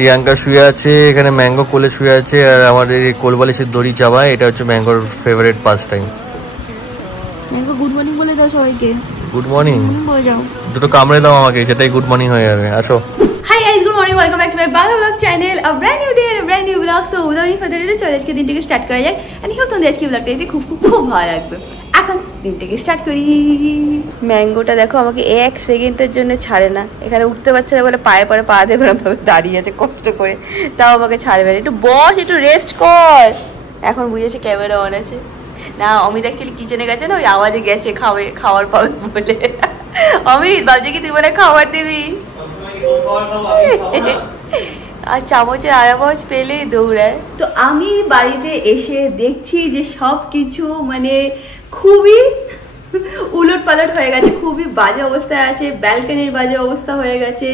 রিয়াঙ্কা শুয়ে আছে এখানে, ম্যাঙ্গো কোলে শুয়ে আছে, আর আমাদের কোলবালিশের দড়ি চাবায়। এটা হচ্ছে ম্যাঙ্গোর favourite pastime. Mango good morning বলে দাও সবাইকে। গুড মর্নিং বলে যাও, দুটো কামড়ে দাও আমাকে, সেটাই গুড মর্নিং হয়ে যাবে। আসো। Hi guys, good morning, welcome back to my Bangla blog channel. A brand new day and brand new blog. So without any further delay চলে আজকে দিনটাকে স্টার্ট করা যাক। এন্ড হোপ তোমাদের আজকে ব্লগটা দেখতে খুব খুব খুব ভালো লাগবে। এখন দিনটাকে স্টার্ট করি। ম্যাঙ্গোটা দেখো আমাকে 1 সেকেন্ডের জন্য ছাড়ে না। এখানে উঠতে পারছে না বলে পায়ে পরে পা দেবে, দাঁড়িয়ে আছে কষ্ট করে, তাও আমাকে ছাড়বে না। একটু বস, একটু রেস্ট কর। এখন বুঝেছি ক্যামেরা অন আছে না। অমিত অ্যাকচুয়ালি কিচেনে গেছে না, ওই আওয়াজে গেছে খাওয়ার পাবে বলে। অমিত ভাবছে কি তুই মানে খাবার দিবি, আর চামচের আওয়াজ পেলেই দৌড়ায়। তো আমি বাড়িতে এসে দেখছি যে সব কিছু মানে খুবই উলট পালট হয়ে গেছে, খুবই বাজে অবস্থায় আছে। ব্যালকনির বাজে অবস্থা হয়ে গেছে,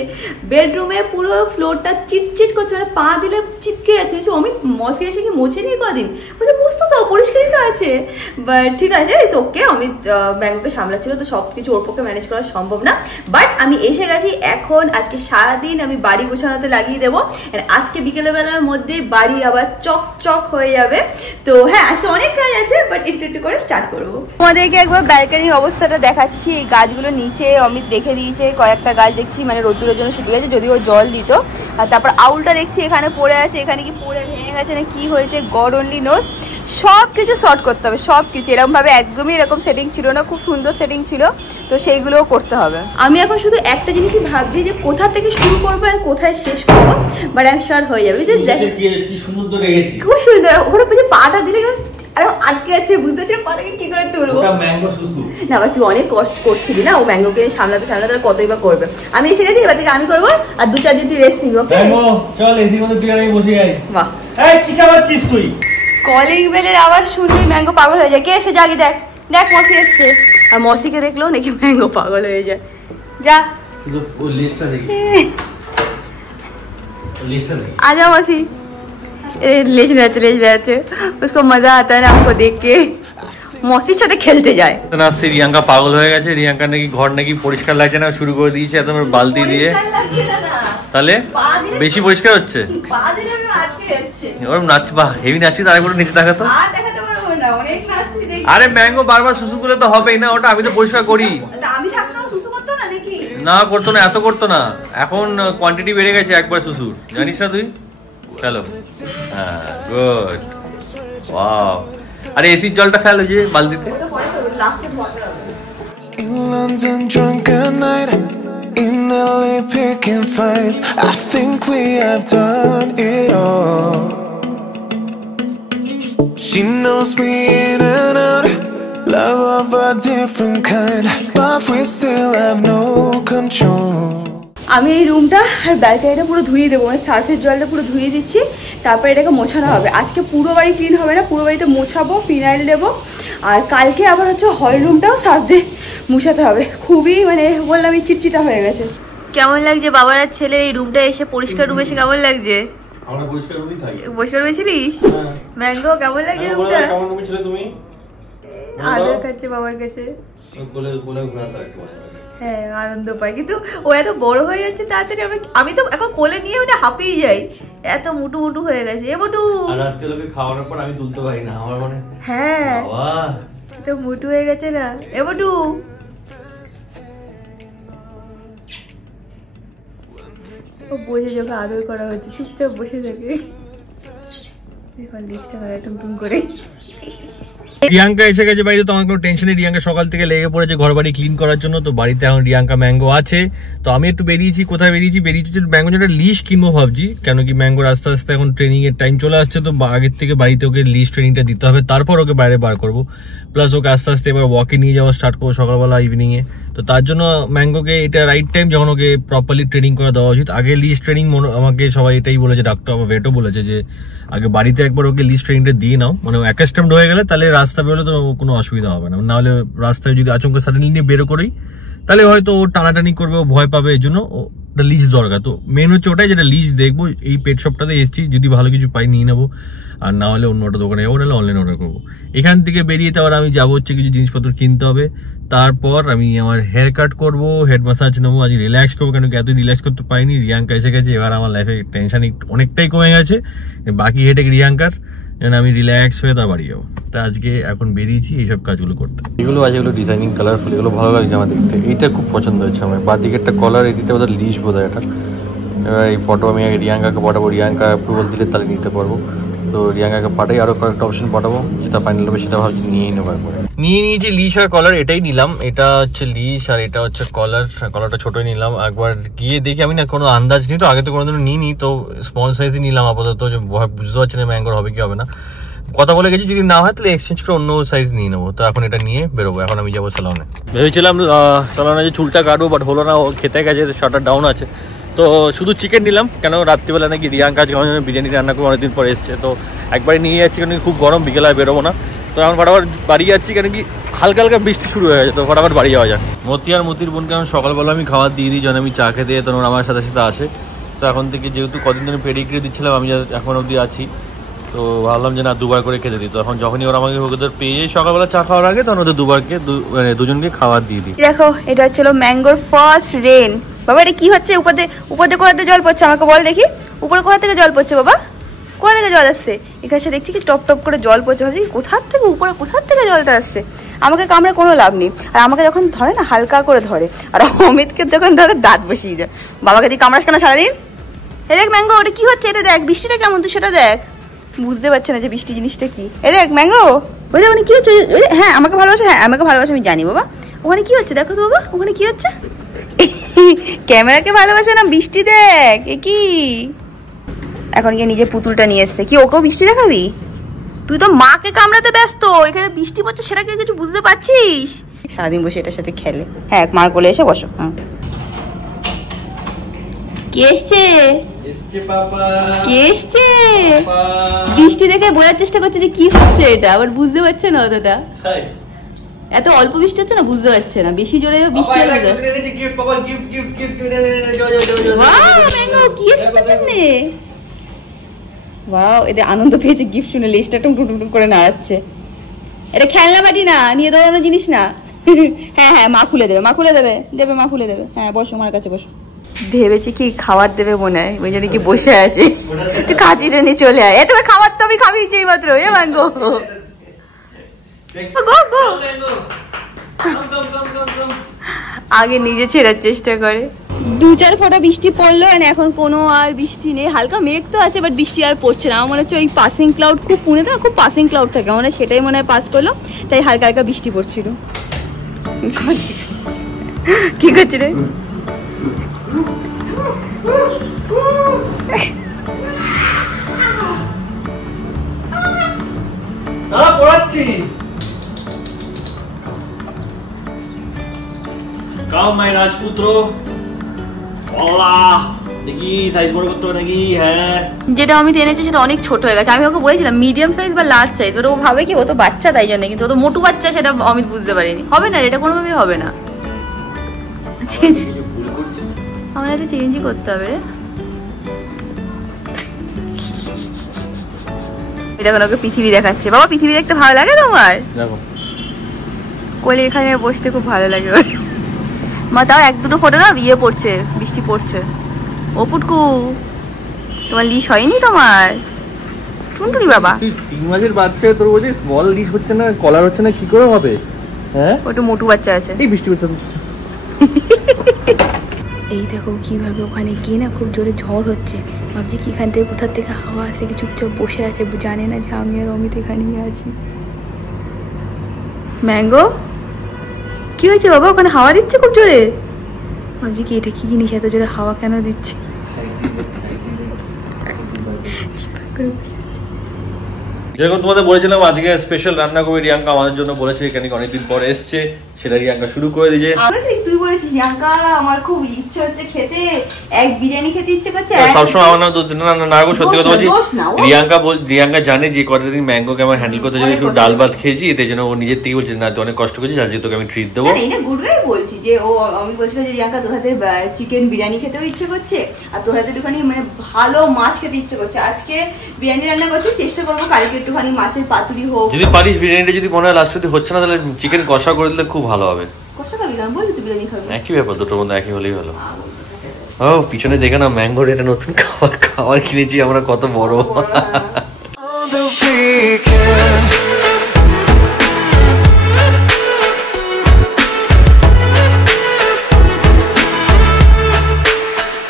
বেডরুমে পুরো ফ্লোরটা চিটচিট করছে, মানে পা দিলে চিপকে যাচ্ছে। অমিত মশি এসে কি মোছে নিয়ে কদিন, বলছে বুঝতো তো পরিষ্কারই তো আছে। বাট ঠিক আছে, ইটস ওকে। অমিত ব্যাঙ্গকে সামলাচ্ছিল, তো সব কিছু ওর পক্ষে ম্যানেজ করা সম্ভব না। বাট আমি এসে গেছি এখন। আজকে সারাদিন আমি বাড়ি গোছানোতে লাগিয়ে দেবো। আজকে বিকেলবেলার মধ্যে বাড়ি আবার চকচক হয়ে যাবে। তো হ্যাঁ, আজকে অনেক কাজ আছে, বাট একটু একটু করে স্টার্ট করবো। তোমাদেরকে একবার ব্যালকনির অবস্থাটা দেখাচ্ছি। এই গাছগুলো নিচে অমিত রেখে দিয়েছে, কয়েকটা গাছ দেখছি মানে রোদ্দুরের জন্য শুকিয়ে গেছে, যদিও জল দিত। আর তারপর আউলটা দেখছি এখানে পড়ে আছে, এখানে কি পড়ে ভেঙে গেছে না কি হয়েছে, গড অনলি নোজ। সব কিছু শর্ট করতে হবে, সব কিছু। এরকমভাবে একদমই এরকম সেটিং ছিল না, খুব সুন্দর সেটিং ছিল, তো সেইগুলোও করতে হবে। আমি এখন শুধু একটা জিনিসই ভাবছি যে কোথা থেকে শুরু করবো আর কোথায় শেষ করবো, বাট আমি শিওর হয়ে যাবে। খুব সুন্দর, ওখানে পাটা দিলে আরে আজকে যাচ্ছে, বুঝতে পারছি কতকে কি করে তুলবো না। ভাই তুই অনেক কষ্ট করছিলি না, ও ম্যাঙ্গোকে সামলাতে সামলাতে কতই বা করবে। আমি এসে গেছি, এবার থেকে আমি করবো, আর 2-4 দিন তুই রেস্ট নিবি। ওকে চল, এসির মধ্যে তুই আর আমি বসে যাই। বাহ, এই কি চালাচ্ছিস তুই? কলিং বেলের আওয়াজ শুনলেই ম্যাঙ্গো পাগল হয়ে যায়। কে এসে জাগি, দেখ দেখ মসি এসছে। আর মসিকে দেখলেও নাকি ম্যাঙ্গো পাগল হয়ে যায়। যা শুধু ও লিস্টটা দেখি, লিস্টটা দেখি। आ जाओ मौसी। ले जाते उसको मजा आता है ना हमको देख के, মসির সাথে খেলতে যায় না। রিয়াঙ্কা পাগল হয়ে গেছে, রিয়াঙ্কা নাকি ঘর নাকি পরিষ্কার লাগছে না, শুরু করে দিয়েছে একদম বালতি দিয়ে। তাহলে বেশি পরিষ্কার হচ্ছে, ওরম নাচ, বাহ হেভি নাচছি। তার একবার নিচে দেখাতো। আরে ম্যাঙ্গো বারবার শুশু করলে তো হবেই না, ওটা আমি তো পরিষ্কার করি। না করতো না, এত করতো না, এখন কোয়ান্টিটি বেড়ে গেছে একবার শুশুর, জানিস না তুই। চলো, হ্যাঁ গুড, ওয়াও। আরে এসির জলটা ফেল ওই যে বালতিতে। In London drunk at night, in LA picking fights, I think we have done it all. She knows me in and out, love of a different kind, but we still have no control. আমি এই রুমটা আর ব্যালকনিটা পুরো ধুয়ে দেবো, মানে সার্ফের জলটা পুরো ধুয়ে দিচ্ছি। তারপরে এটাকে মোছানো হবে। আজকে পুরো বাড়ি ক্লিন হবে না, পুরো বাড়িতে মোছাবো, ফিনাইল দেবো। আর কালকে আবার হচ্ছে হল রুমটাও সার্ফ দিয়ে মুছাতে হবে। খুবই মানে বললাম এই চিটচিটা হয়ে গেছে। কেমন লাগছে বাবার আর ছেলের এই রুমটা এসে, পরিষ্কার রুম এসে কেমন লাগছে? আমরা পরিষ্কার রুমই থাকি। পরিষ্কার রুমেছিলিস? ম্যাঙ্গো কেমন লাগছে রুমটা? কেমন রুমে ছিলে তুমি? আদর খাচ্ছে বাবার কাছে, কোলে ঘোরা থাকে। হ্যাঁ আনন্দ পাই, কিন্তু ও এত বড় হয়ে যাচ্ছে তাড়াতাড়ি। আমি তো এখন কোলে নিয়ে ওটা হাঁপিয়ে যাই, এত মুটু মুটু হয়ে গেছে। এ মোটু, আর রাতে লোকে খাওয়ানোর পর আমি তুলতে পারি না, আমার মনে হ্যাঁ বাহ তো মুটু হয়ে গেছে না। এ মোটু, ও বসে যখন আদর করা হচ্ছে চুপচাপ বসে থাকে, লিস্টটা হয় টুমটুম করে। রিয়াঙ্কা এসে গেছে বাড়িতে, তো আমার কোনো টেনশন নেই। রিয়াঙ্কা সকাল থেকে লেগে পড়েছে ঘর বাড়ি ক্লিন করার জন্য। তো বাড়িতে এখন রিয়াঙ্কা ম্যাঙ্গো আছে। তো আমি একটু বেরিয়েছি, কোথায় বেরিয়েছি ম্যাঙ্গো একটা লিস্ট কিনবো ভাবছি, কেন কি ম্যাঙ্গোর আস্তে আস্তে এখন ট্রেনিং এর টাইম চলে আসছে। তো আগের থেকে বাড়িতে ওকে লিস্ট ট্রেনিংটা দিতে হবে, তারপর ওকে বাইরে বার করবো। প্লাস ওকে আস্তে আস্তে এবার ওয়াকে নিয়ে যাওয়া স্টার্ট করবো সকালবেলা ইভিনিং এ। তো তার জন্য ম্যাঙ্গোকে এটা রাইট টাইম যখন ওকে প্রপারলি ট্রেনিং করে দেওয়া উচিত। আগে লিস্ট ট্রেনিং আমাকে সবাই এটাই বলেছে, ডাক্তার আমার ভেটও বলেছে যে আগে বাড়িতে একবার ওকে লিস্ট ট্রেনিংটা দিয়ে নাও, মানে অ্যাকাস্টমড হয়ে গেলে তাহলে রাস্তা বেরোলে তো কোনো অসুবিধা হবে না। নাহলে রাস্তায় যদি আচমকা সাডেনলি নিয়ে বেরো করেই তাহলে হয়তো ও টানাটানি করবে, ও ভয় পাবে, এর জন্য ওটা লিস্ট দরকার। তো মেন হচ্ছে ওটাই, যেটা লিস্ট দেখবো। এই পেট শপটাতে এসেছি, যদি ভালো কিছু পাই নিয়ে নেবো, আর না হলে অন্য একটা দোকানে যাবো, নাহলে অনলাইন অর্ডার করবো। এখান থেকে বেরিয়ে তো আবার আমি যাবো হচ্ছে কিছু জিনিসপত্র কিনতে হবে, তারপর আমি আমার হেয়ার কাট করবো, হেড মাসাজ নেবো, আজ রিল্যাক্স করবো, কেন কি এত রিল্যাক্স করতে পারিনি। রিয়াঙ্কা এসে গেছে, এবার আমার লাইফে টেনশন অনেকটাই কমে গেছে, বাকি হেডেক রিয়াঙ্কার, যেন আমি রিল্যাক্স হয়ে তার বাড়ি যাবো। তা আজকে এখন বেরিয়েছি এইসব কাজগুলো করতে। এগুলো আছে, এগুলো ডিজাইনিং কালারফুল, এগুলো ভালো লাগছে আমার দেখতে। এইটা খুব পছন্দ হচ্ছে আমার, বাদ দিকে একটা কলার, এই দিকটা বোধ হয় লিশ বোধ হয় এটা। এবার এই ফটো আমি রিয়াঙ্কাকে পাঠাবো, রিয়াঙ্কা অ্যাপ্রুভাল দিলে তাহলে নিতে পারবো। তো রিয়াঙ্কাকে পাঠাই, আরো কয়েকটা অপশন পাঠাবো, যেটা ফাইনাল হবে সেটা ভাবছি নিয়েই নেবো একবারে। নিয়ে নিয়েছি লিশ আর কলার, এটাই নিলাম। এটা হচ্ছে লিশ আর এটা হচ্ছে কলার। কলারটা ছোটই নিলাম। একবার গিয়ে দেখি, আমি না কোনো আন্দাজ নেই তো, আগে তো কোনোদিনও নিইনি, তো স্মল সাইজই নিলাম আপাতত। বুঝতে পারছি না ম্যাঙ্গোর হবে কি হবে না, কথা বলে গেছি, যদি না হয় তাহলে এক্সচেঞ্জ করে অন্য সাইজ নিয়ে নেবো। তো এখন এটা নিয়ে বেরোবো। এখন আমি যাবো সালনে। ভেবেছিলাম সালনে যে চুলটা কাটবো, বাট হলো না, ও খেতে গেছে, শাটার ডাউন আছে। তো শুধু চিকেন নিলাম, কেন রাত্রিবেলা নাকি রিয়াঙ্কা আজকে বিরিয়ানি রান্না করে অনেকদিন পরে এসছে, তো একবারে নিয়ে যাচ্ছি, কারণ খুব গরম, বিকেলে বেরোবো না। তো এখন ফটাফট বাড়ি যাচ্ছি, কেন কি হালকা হালকা বৃষ্টি শুরু হয়ে গেছে, তো ফটাফট বাড়ি যাওয়া যায়। মতি আর মতির বোনকে এখন সকালবেলা আমি খাবার দিয়ে দিই, যখন আমি চা খেতে যেতাম ওরা আমার সাথে সাথে আসে। তো এখন থেকে যেহেতু কদিন ধরে পেডিগ্রি দিচ্ছিলাম, আমি এখন অবধি আছি, তো ভাবলাম যে না দুবার করে খেতে দিই। তো এখন যখনই ওরা আমাকে ওদের পেয়ে যায় সকালবেলা চা খাওয়ার আগে, তখন ওদের দুজনকে খাবার দিয়ে দিই। দেখো এটা হচ্ছিল ম্যাঙ্গোর ফার্স্ট রেন। বাবা এটা কি হচ্ছে? উপরে কোথা থেকে জল পড়ছে আমাকে বল দেখি। উপরে কোথা থেকে জল পড়ছে বাবা? কোথা থেকে জল আসছে? এখানে দেখছি কি টপ টপ করে জল পড়ছে, ভাবছি কোথার থেকে উপরে কোথার থেকে জলটা আসছে। আমাকে কামড়ে কোনো লাভ নেই, আর আমাকে যখন ধরে না হালকা করে ধরে, আর অমিতকে যখন ধরে দাঁত বসিয়ে যায়। বাবাকে দিয়ে কামড়াস কেন সারাদিন? এ দেখ ম্যাঙ্গো ওটা কি হচ্ছে, এটা দেখ বৃষ্টিটা কেমন, তুই সেটা দেখ। বুঝতে পারছে না যে বৃষ্টি জিনিসটা কি। এ দেখ ম্যাঙ্গো ওই ওখানে কি হচ্ছে। হ্যাঁ আমাকে ভালোবাসে, হ্যাঁ আমাকে ভালোবাসে, আমি জানি বাবা। ওখানে কি হচ্ছে দেখো তো বাবা, ওখানে কি হচ্ছে। ক্যামেরাকে ভালোবাসে না, বৃষ্টি দেখ। এ কি এখন গিয়ে নিজে পুতুলটা নিয়ে এসছে, কি ওকেও বৃষ্টি দেখাবি? তুই তো মাকে কামড়াতে ব্যস্ত, এখানে বৃষ্টি পড়ছে সেটা কি কিছু বুঝতে পারছিস? সারাদিন বসে এটার সাথে খেলে। হ্যাঁ মার কোলে এসে বসো। হ্যাঁ কে এসছে? কে এসছে? বৃষ্টি দেখে বোঝার চেষ্টা করছে যে কি হচ্ছে এটা, আবার বুঝতে পারছে না অতটা। এত অল্প বৃষ্টি হচ্ছে না, বুঝতে পারছে না। বেশি জোরে বৃষ্টি হচ্ছে। ওয়াও এদের আনন্দ পেয়েছে গিফট শুনে, লিস্টটা টুম টুম টুম করে নাড়াচ্ছে। এটা খেলনা বাটি না, নিয়ে দৌড়ানো জিনিস না। হ্যাঁ হ্যাঁ মা খুলে দেবে, মা খুলে দেবে, দেবে মা খুলে দেবে। হ্যাঁ বসো মার কাছে বসো। ভেবেছি কি খাবার দেবে মনে হয়, ওই জন্য কি বসে আছে। তুই কাঁচি টেনে চলে আয়, এত খাবার তো আমি খাবিয়েছি এই মাত্র। এ ম্যাঙ্গো আগে নিজে ছেড়ার চেষ্টা করে। 2-4 ফোঁটা বৃষ্টি পড়লো, এখন কোনো আর বৃষ্টি নেই। হালকা মেঘ তো আছে, বাট বৃষ্টি আর পড়ছে না। আমার মনে হচ্ছে ওই পাসিং ক্লাউড, খুব পুনেতে খুব পাসিং ক্লাউড থাকে, মানে সেটাই মনে হয় পাস করলো, তাই হালকা হালকা বৃষ্টি পড়ছিল। কি করছি রে? পড়াচ্ছি। কাম মাই রাজপুত্র, দেখি সাইজ বড় করতে হবে নাকি? হ্যাঁ যেটা আমি এনেছি সেটা অনেক ছোট হয়ে গেছে। আমি ওকে বলেছিলাম মিডিয়াম সাইজ বা লার্জ সাইজ, ও ভাবে কি ও তো বাচ্চা তাই জন্য, কিন্তু ও তো মোটু বাচ্চা, সেটা অমিত বুঝতে পারিনি। হবে না এটা কোনোভাবেই হবে না, চেঞ্জ আমার এটা চেঞ্জই করতে হবে রে। দেখো ওকে পৃথিবী দেখাচ্ছে। বাবা পৃথিবী দেখতে ভালো লাগে তোমার? দেখো কোলে এখানে বসতে খুব ভালো লাগে। মা তাও 1-2 ফোঁটা না ইয়ে পড়ছে, বৃষ্টি পড়ছে। ও পুটকু তোমার লিশ হয়নি তোমার? টুনটুনি বাবা 3 মাসের বাচ্চা, তোর বলছিস বল লিশ হচ্ছে না, কলার হচ্ছে না, কি করে হবে? হ্যাঁ ওটা মোটু বাচ্চা আছে। এই বৃষ্টি হচ্ছে। এই দেখো কিভাবে ওখানে গিয়ে না খুব জোরে ঝড় হচ্ছে। ভাবছি কি এখান থেকে কোথার থেকে হাওয়া আসে, কি চুপচাপ বসে আছে, জানে না যে আমি আর অমিত এখানেই আছি। ম্যাঙ্গো কি হয়েছে বাবা? ওখানে হাওয়া দিচ্ছে খুব জোরে। ভাবছি কি এটা কি জিনিস, এত জোরে হাওয়া কেন দিচ্ছে? যেরকম তোমাদের বলেছিলাম আজকে স্পেশাল রান্না করবে রিয়াঙ্কা, আমাদের জন্য বলেছে, এখানে অনেকদিন পরে এসছে, সেটা রিয়াঙ্কা শুরু করে দিয়েছে। তুই তুই বলেছিস প্রিয়াঙ্কা আমার খুব ইচ্ছে হচ্ছে খেতে, এক বিরিয়ানি খেতে ইচ্ছে করছে। সবসময় আমার নাম না গো, সত্যি কথা বলছি। রিয়াঙ্কা জানে যে কটা দিন ম্যাঙ্গোকে আমার হ্যান্ডেল করতে যদি শুধু ডাল ভাত খেয়েছি, এতে জন্য ও নিজের থেকে বলছে না তুই অনেক কষ্ট করছিস, আজকে তোকে আমি ট্রিট দেবো। না গুড ওয়ে বলছি যে ও, আমি বলছিলাম যে রিয়াঙ্কা তোর হাতে চিকেন বিরিয়ানি খেতেও ইচ্ছে করছে, আর তোর হাতে একটুখানি মানে ভালো মাছ খেতে ইচ্ছে করছে। আজকে বিরিয়ানি রান্না করছি, চেষ্টা করবো কালকে একটুখানি মাছের পাতুরি হোক। যদি পারিস বিরিয়ানিটা যদি মনে হয় লাস্ট যদি হচ্ছে না, তাহলে চিকেন কষা করে দিলে খুব ভালো হবে। কষা খাবি না বললি তুই বিরিয়ানি খাবি? একই ব্যাপার, দুটোর মধ্যে একই হলেই ভালো। ও পিছনে দেখে না ম্যাঙ্গোর এটা নতুন খাবার কিনেছি আমরা, কত বড়। On the weekend.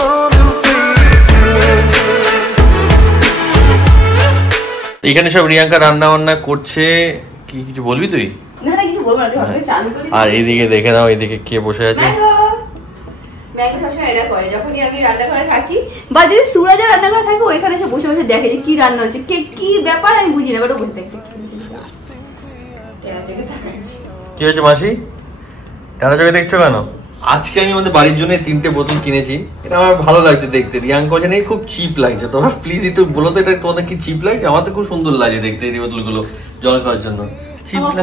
On the weekend. এখানে সব রিয়াঙ্কা রান্না বান্না করছে, কি কিছু বলবি তুই? না কিছু বলবো না, তুই হঠাৎ চালু করে আর এইদিকে দেখে নাও, এইদিকে কে বসে আছে। ম্যাঙ্গো সবসময় এটা করে, যখনই আমি রান্নাঘরে থাকি বা যদি সুরাজের রান্নাঘরে থাকে, ওইখানে এসে বসে বসে দেখে যে কি রান্না হচ্ছে, কি ব্যাপার আমি বুঝি না, বাট ও বসে দেখছে। কি হয়েছে মাসি, টানা চোখে দেখছো কেন? আজকে আমি আমাদের বাড়ির জন্য 3টে বোতল কিনেছি, এটা আমার ভালো লাগছে দেখতে। রিয়াঙ্কা জানে খুব চিপ লাগছে, তোমরা প্লিজ একটু বলো তো এটা তোমাদের কি চিপ লাগছে? আমার তো খুব সুন্দর লাগছে দেখতে এই বোতলগুলো জল খাওয়ার জন্য।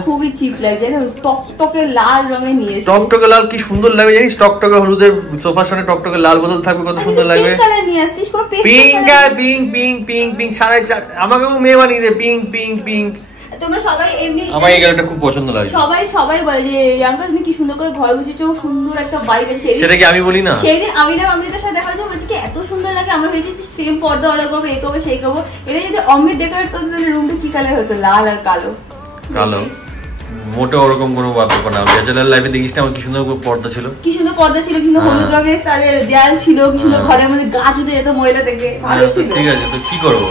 খুবই চিপ লাগছে, টকটকে লাল রঙের নিয়েছে। টকটকে লাল কি সুন্দর লাগবে জানিস, টকটকে হলুদের সোফার সামনে টকটকে লাল বোতল থাকবে, কত সুন্দর লাগবে। পিঙ্ক কালার নিয়ে আসতিস, কোন পিঙ্ক আর পিঙ্ক পিঙ্ক পিঙ্ক পিঙ্ক সারা আমাকে মেয়ে বানিয়ে দে, পিঙ্ক পিঙ্ক পিঙ্ক। তোমরা সবাই এমনি, আমার এই গাড়িটা খুব পছন্দ লাগে। সবাই বলে যে রিয়াঙ্কা তুমি কি সুন্দর করে ঘর গুছিয়েছো, সুন্দর একটা বাইক আছে। সেটা কি আমি বলি না? সেদিন আমি না অমৃতার সাথে দেখা হয়েছে, বলছি কি এত সুন্দর লাগে, আমরা ভেবেছি সেম পর্দা অর্ডার করবো, এই করবো সেই করবো। এটা যদি অমৃত ডেকোরেট করতো তাহলে রুমটা কি কালার হতো, লাল আর কালো। কালো মোটে ওরকম কোনো ব্যাপার না, ব্যাচেলার লাইফে দেখিস না আমার কি সুন্দর পর্দা ছিল, কি সুন্দর পর্দা ছিল, কিন্তু হলুদ রঙের তাদের দেয়াল ছিল, কি সুন্দর ঘরের মধ্যে গাছ উঠে যেত ময়লা থেকে, ভালো ছিল। ঠিক আছে, তো কি করবো?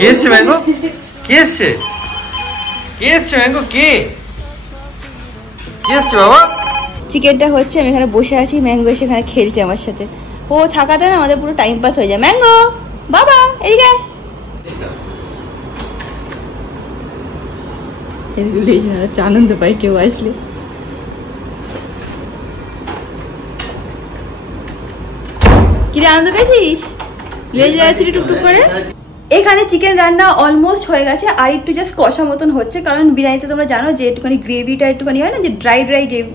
কে এসছে ম্যাঙ্গো? কে এসছে? কে এসছে ম্যাঙ্গো? কে এসছে বাবা? চিকেনটা হচ্ছে, আমি এখানে বসে আছি, ম্যাঙ্গো এসে এখানে খেলছে আমার সাথে। ও থাকাতে না আমাদের পুরো টাইম পাস হয়ে যায়। ম্যাঙ্গো বাবা এইদিকে আনন্দ পাই কেউ আসলে। কি আনন্দ পেয়েছিস? লেজে আসছিস টুকটুক করে। এখানে চিকেন রান্না অলমোস্ট হয়ে গেছে, আর একটু জাস্ট কষা মতন হচ্ছে, কারণ বিরিয়ানিতে তোমরা জানো যে একটুখানি গ্রেভিটা একটুখানি হয় না, যে ড্রাই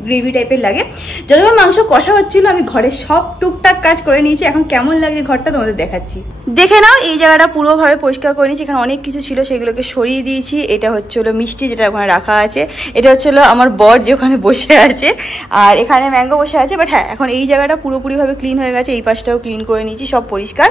গ্রেভি টাইপের লাগে। যখন মাংস কষা হচ্ছিল আমি ঘরের সব টুকটাক কাজ করে নিয়েছি, এখন কেমন লাগছে ঘরটা তোমাদের দেখাচ্ছি। দেখে নাও, এই জায়গাটা পুরোভাবে পরিষ্কার করে নিয়েছি, এখানে অনেক কিছু ছিল সেগুলোকে সরিয়ে দিয়েছি। এটা হচ্ছে হলো মিষ্টি যেটা ওখানে রাখা আছে, এটা হচ্ছে হলো আমার বর যে ওখানে বসে আছে, আর এখানে ম্যাঙ্গো বসে আছে। বাট হ্যাঁ, এখন এই জায়গাটা পুরোপুরিভাবে ক্লিন হয়ে গেছে, এই পাশটাও ক্লিন করে নিয়েছি, সব পরিষ্কার।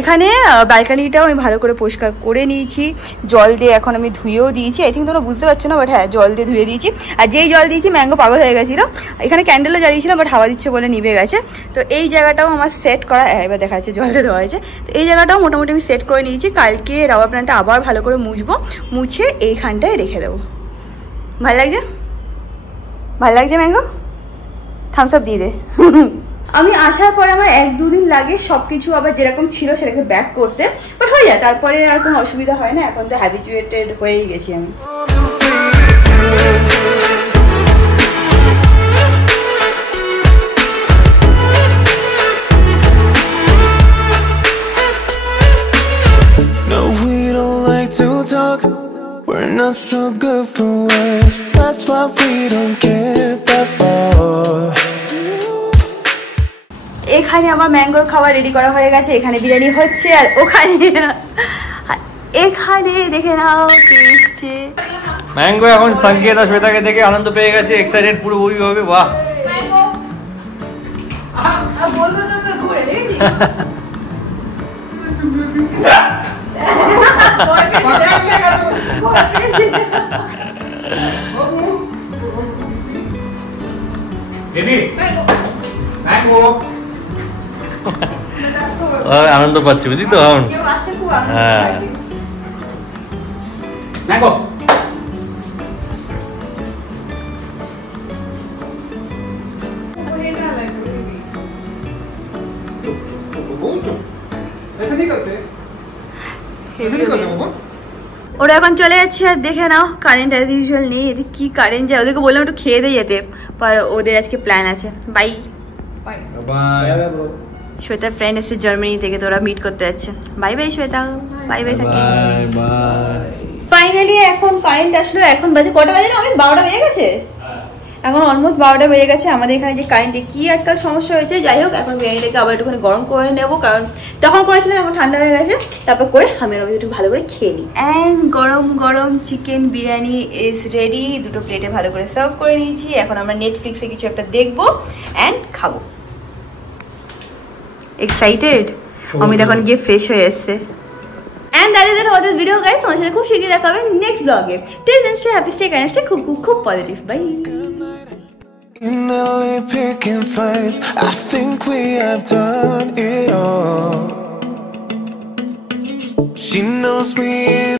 এখানে ব্যালকানিটাও আমি ভালো করে পরিষ্কার করে নিয়েছি, জল দিয়ে এখন আমি ধুয়েও দিয়েছি। আই থিঙ্ক তোমরা বুঝতে পারছো না, বাট হ্যাঁ জল দিয়ে ধুয়ে দিয়েছি। আর যেই জল দিয়েছি ম্যাঙ্গো পাগল হয়ে গেছিলো, এখানে ক্যান্ডেলও জ্বালিয়েছিলাম, বাট হাওয়া দিচ্ছে বলে নিভে গেছে। তো এই জায়গাটাও আমার সেট করা, এবার দেখা যাচ্ছে জল দিয়ে দেওয়া হয়েছে। তো এই জায়গাটাও মোটামুটি আমি সেট করে নিয়েছি, কালকে রাবার প্ল্যান্টটা আবার ভালো করে মুছবো, মুছে এইখানটায় রেখে দেবো। ভালো লাগছে? ভালো লাগছে ম্যাঙ্গো? থামস আপ দিয়ে দে। আমি আসার পরে আমার 1-2 দিন লাগে সবকিছু আবার যেরকম ছিল সেটাকে ব্যাক করতে, বাট হয়ে যায়, তারপরে আর কোনো অসুবিধা হয় না, এখন তো হ্যাবিচুয়েটেড হয়েই গেছি আমি। No, we don't like to talk. We're not so good for words. That's why we don't get that far. এখানে আমার ম্যাঙ্গোর খাবার রেডি করা হয়ে গেছে, এখানে বিরিয়ানি হচ্ছে, আর ওখানে এখানে দেখে নাও কি এসছে। ম্যাঙ্গো এখন সংকেত আর শ্বেতাকে দেখে আনন্দ পেয়ে গেছে, এক্সাইটেড পুরো হবে। বাহ, বলবো তো ঘুরে দেখি। আনন্দ পাচ্ছে বুঝলি তো এখন। হ্যাঁ ওরা এখন চলে যাচ্ছে। আর দেখে নাও কারেন্ট অ্যাজ ইউজুয়াল নেই, এদের কি কারেন্ট যায়। ওদেরকে বললাম একটু খেয়ে দিয়ে যেতে, पर ওদের আজকে প্ল্যান আছে। Bye bye. শ্বেতার ফ্রেন্ড এসে জার্মানি থেকে, তো ওরা মিট করতে যাচ্ছে। Bye bye Shweta, bye bye থাকি। ফাইনালি এখন কারেন্ট আসলো। এখন বাজে কটা বাজে না, আমি 12টা বেজে গেছে। এখন অলমোস্ট 12টা বেজে গেছে। আমাদের এখানে যে কারেন্টে কি আজকাল সমস্যা হয়েছে, যাই হোক এখন বিরিয়ানিটাকে আবার একটুখানি গরম করে নেবো, কারণ তখন করেছিলাম এখন ঠান্ডা হয়ে গেছে। তারপর করে আমি আর একটু ভালো করে খেয়ে নিই। অ্যান্ড গরম গরম চিকেন বিরিয়ানি ইজ রেডি। দুটো প্লেটে ভালো করে সার্ভ করে নিয়েছি। এখন আমরা নেটফ্লিক্সে কিছু একটা দেখবো অ্যান্ড খাবো। এক্সাইটেড? অমিত এখন গিয়ে ফ্রেশ হয়ে এসছে। And that is it for this video guys. তোমার সাথে খুব শীঘ্রই দেখা হবে নেক্সট ব্লগে। Till then stay happy, stay kind, stay খুব positive. Bye. In LA picking fights, I think we have done it